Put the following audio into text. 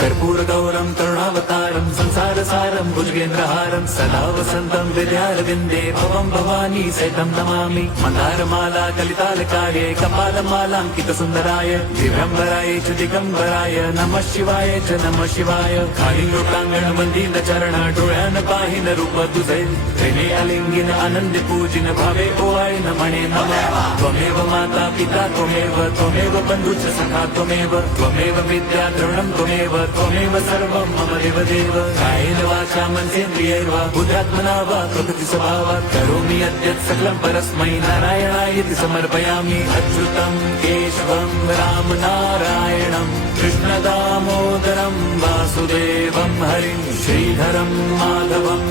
कर्पूरगौरं करुणावतारं संसारसारं भुजगेन्द्रहारं सदा वसन्तं विद्यारविन्दे भवं भवानी सहितं नमामि। मन्दारमाला कलितालकार्ये कपालमालाङ्कितसुन्दराय दिव्यम्बराय च दिगम्बराय नमः शिवाय च नमः शिवाय। कालिंगोटांगण मंदिर चरण डोळ्यान पाहिन रूप तुझे प्रेमे आलिंगिन आनंद पूजिन भावे ओवाळीन म्हणे नमः। त्वमेव माता पिता त्वमेव बंधुश्च सखा त्वमेव विद्या द्रविणं त्वमेव सर्वं मम देवदेव। कायेन वाचा मनसेन्द्रियैर्वा बुद्ध्यात्मना वा प्रकृति स्वभावात् करोमि यद्यत् सकलं परस्मै नारायणायति समर्पयामि। अच्युतं केशवं राम नारायणं कृष्ण दामोदरं वासुदेवं हरिं श्रीधरं माधवं